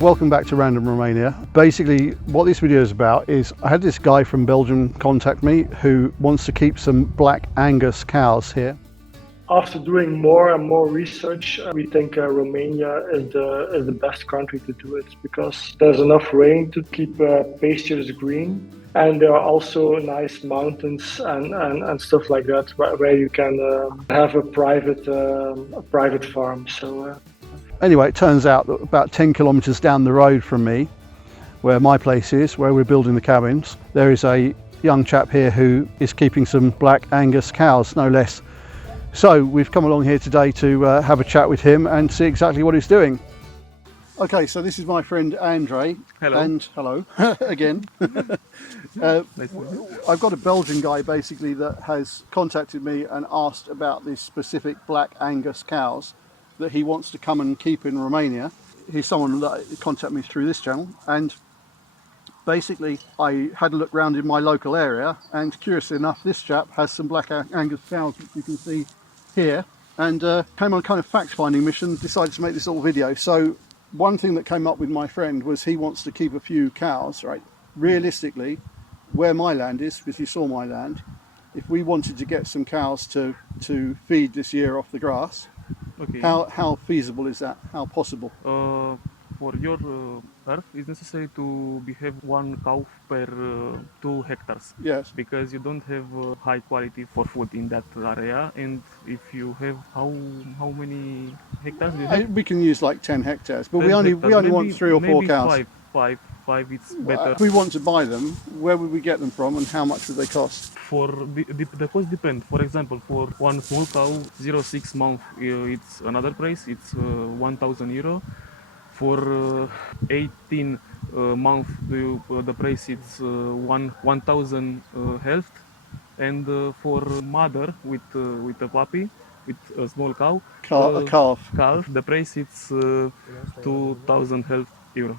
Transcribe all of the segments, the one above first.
Welcome back to Random Romania. Basically, what this video is about is I had this guy from Belgium contact me who wants to keep some Black Angus cows here. After doing more and more research, we think Romania is the best country to do it because there's enough rain to keep pastures green, and there are also nice mountains and stuff like that where you can have a private farm. So. Anyway, it turns out that about 10 kilometers down the road from me, where my place is, where we're building the cabins, there is a young chap here who is keeping some Black Angus cows, no less. So we've come along here today to have a chat with him and see exactly what he's doing. Okay, so this is my friend Andre. Hello. And hello again. I've got a Belgian guy basically that has contacted me and asked about these specific Black Angus cows that he wants to come and keep in Romania. He's someone that contacted me through this channel, and basically I had a look around in my local area, and curiously enough this chap has some Black Angus cows, which you can see here, and came on a kind of fact-finding mission, decided to make this little video. So one thing that came up with my friend was he wants to keep a few cows, right? Realistically, where my land is, because you saw my land, if we wanted to get some cows to feed this year off the grass, Okay. how feasible is that? How possible? For your earth, it's necessary to have one cow per 2 hectares. Yes. Because you don't have high quality for food in that area, and if you have how many hectares do you have? We can use like 10 hectares, but 10 we only hectares. want 3 or 4 maybe cows. Five. It's better. If we want to buy them, where would we get them from, and how much would they cost? For the cost depend. For example, for one small cow, 0.6 month, it's another price. It's €1,000. For 18 month, the price it's 1,000 health. And for mother with a puppy, with a small cow, A calf. the price it's 2,000 health euro.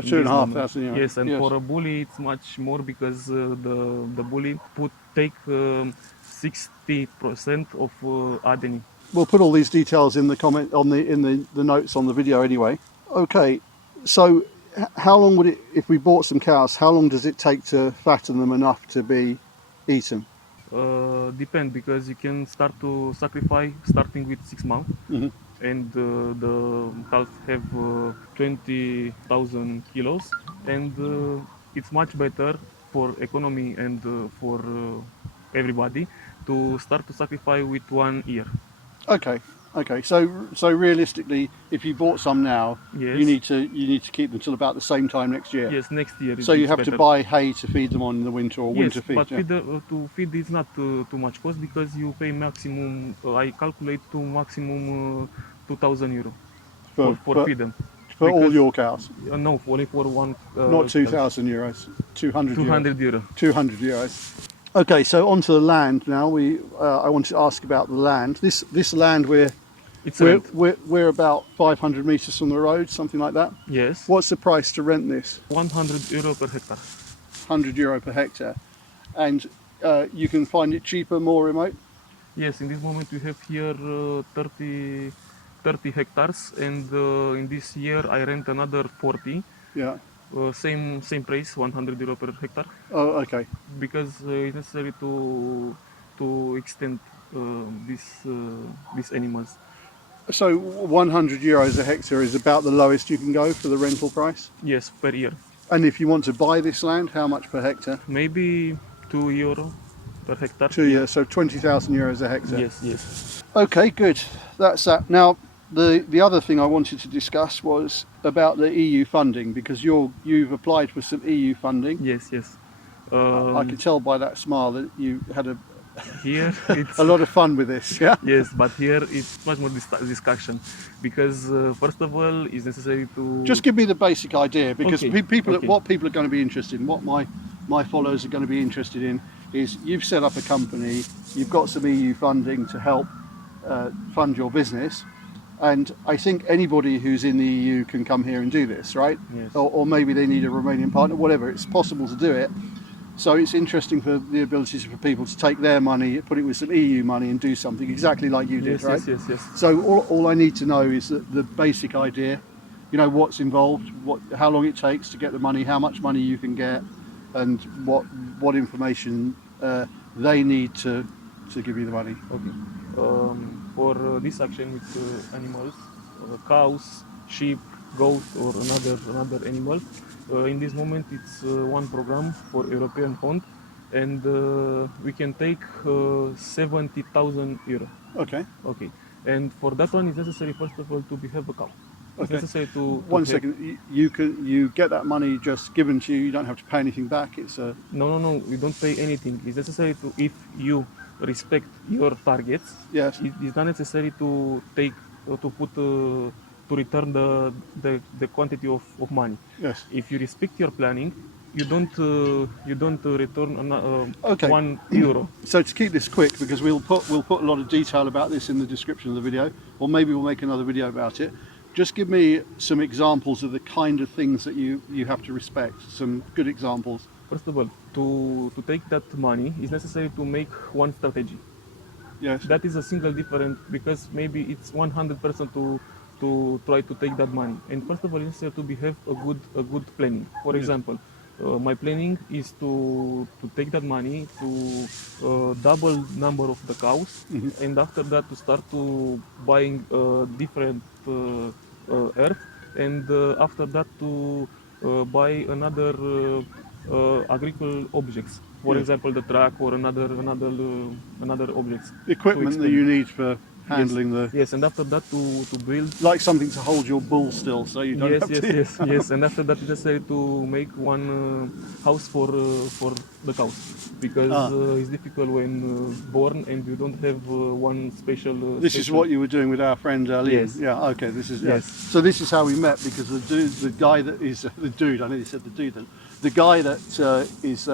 2,500 euros. Yes, and for a bully it's much more because the bully take 60% of adenine. We'll put all these details in the comment in the notes on the video anyway. Okay, so how long would it, if we bought some cows, how long does it take to fatten them enough to be eaten? Depend, because you can start to sacrifice starting with 6 months. Mm-hmm. And the calf have 20,000 kilos, and it's much better for economy and for everybody to start to sacrifice with 1 year. Okay. So realistically, if you bought some now, Yes. you need to keep them till about the same time next year. Yes, next year. So you have better. to buy hay to feed them on in the winter, or winter feed. But Yeah. to feed is not too much cost, because you pay maximum. I calculate to maximum €2,000 for feed them. For all Because- your cows, No, only for one. not 2,000 euros, 200 €200. 200 euros. Okay, so onto the land now. I want to ask about the land. This land we're about 500 meters from the road, something like that. Yes. What's the price to rent this? €100 per hectare. €100 per hectare, and you can find it cheaper, more remote. Yes, in this moment we have here 30 hectares, and in this year I rent another 40. Yeah. Same price, €100 per hectare, Oh, okay. because it's necessary to extend these animals. So €100 a hectare is about the lowest you can go for the rental price. Yes, per year. And if you want to buy this land, how much per hectare? Maybe €2 per hectare. 2 years, so 20,000 euros a hectare. Yes. Okay, good. That's that. Now, the other thing I wanted to discuss was about the EU funding, because you've applied for some EU funding. Yes. I could tell by that smile that you had Here it's a lot of fun with this. Yeah. Yes, but here it's much more discussion, because first of all it's necessary to Just give me the basic idea, because Okay, what people are going to be interested in, what my followers are going to be interested in, is you've set up a company, you've got some EU funding to help fund your business, and I think anybody who's in the EU can come here and do this, right? Yes. Or maybe they need a Romanian partner, whatever. It's possible to do it. So it's interesting for the ability for people to take their money, put it with some EU money, and do something exactly like you did, right? Yes. So all I need to know is the basic idea, you know, what's involved, how long it takes to get the money, how much money you can get, and what information they need to give you the money. Okay. For this action with animals, cows, sheep, goat, or another animal, in this moment it's one program for European fund, and we can take 70,000 euro. Okay. Okay. And for that one, it's necessary first of all to have a cow. It's Okay. necessary to One have- second. You get that money just given to you. You don't have to pay anything back. It's a No. We don't pay anything. It's necessary to, if you respect your targets. yes. It's not necessary to take to return the quantity of money. Yes. If you respect your planning, you don't return Okay. €1. So to keep this quick, because we'll put a lot of detail about this in the description of the video, or maybe we'll make another video about it. Just give me some examples of the kind of things that you have to respect. Some good examples. First of all, to take that money, it's necessary to make one strategy. Yes. That is a single difference, because maybe it's 100% to try to take that money. And first of all, it's necessary to have a good planning. For example, my planning is to take that money to double number of the cows, and after that to start to buying different earth, and after that to buy another agricultural objects. For Yeah. example, the truck or another objects. Equipment that you need for handling the, Yes, and after that to build. like something to hold your bull still, so you don't Yes, have to. yes. And after that, it's necessary to make one house for the cows, because it's difficult when born and you don't have one special. This is what you were doing with our friend Liam. Yes. Yeah. Okay. This is Yes. So this is how we met, because the guy that is the dude. I know you said the dude. Then the guy that is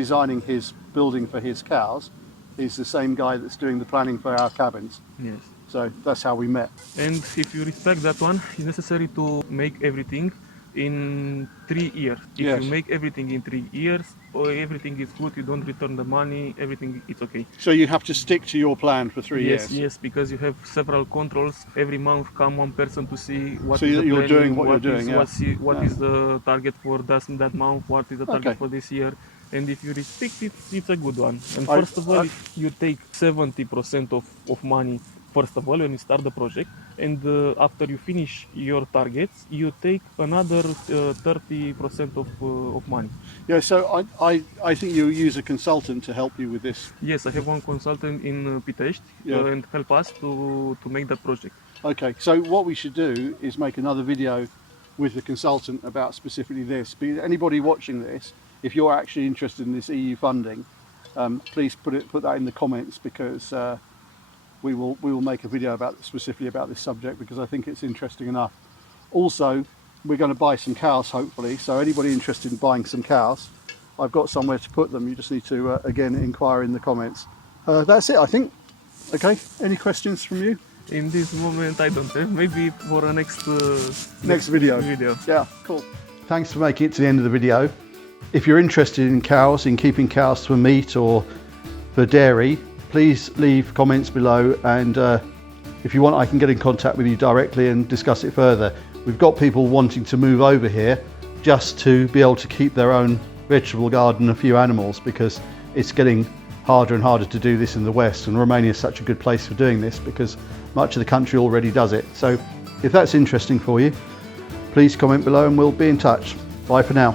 designing his building for his cows is the same guy that's doing the planning for our cabins. Yes. So that's how we met. And if you respect that one, it's necessary to make everything in 3 years. If Yes. you make everything in 3 years, or everything is good, you don't return the money, everything is okay. So you have to stick to your plan for 3 Yes, years. yes, because you have several controls. Every month come one person to see what So is the you're planning, doing what you're doing, yeah. what Yeah. is the target for that month, what is the target Okay. for this year. And if you respect it, it's a good one. And I- first of all, you take 70% of money, first of all, when you start the project. And after you finish your targets, you take another 30% of money. Yeah. So I think you use a consultant to help you with this. Yes, I have one consultant in Pitești Yeah. and help us to make that project. Okay, so what we should do is make another video with the consultant about specifically this. But anybody watching this, if you're actually interested in this EU funding, please put that in the comments, because we will make a video specifically about this subject, because I think it's interesting enough. Also, we're going to buy some cows, hopefully. So anybody interested in buying some cows, I've got somewhere to put them. You just need to again inquire in the comments. That's it, I think. Okay. Any questions from you? In this moment, I don't have. Maybe for a next video. Yeah, cool. Thanks for making it to the end of the video. If you're interested in cows, in keeping cows for meat or for dairy, please leave comments below, and if you want, I can get in contact with you directly and discuss it further. We've got people wanting to move over here just to be able to keep their own vegetable garden and a few animals, because it's getting harder and harder to do this in the West, and Romania is such a good place for doing this because much of the country already does it. So if that's interesting for you, please comment below and we'll be in touch. Bye for now.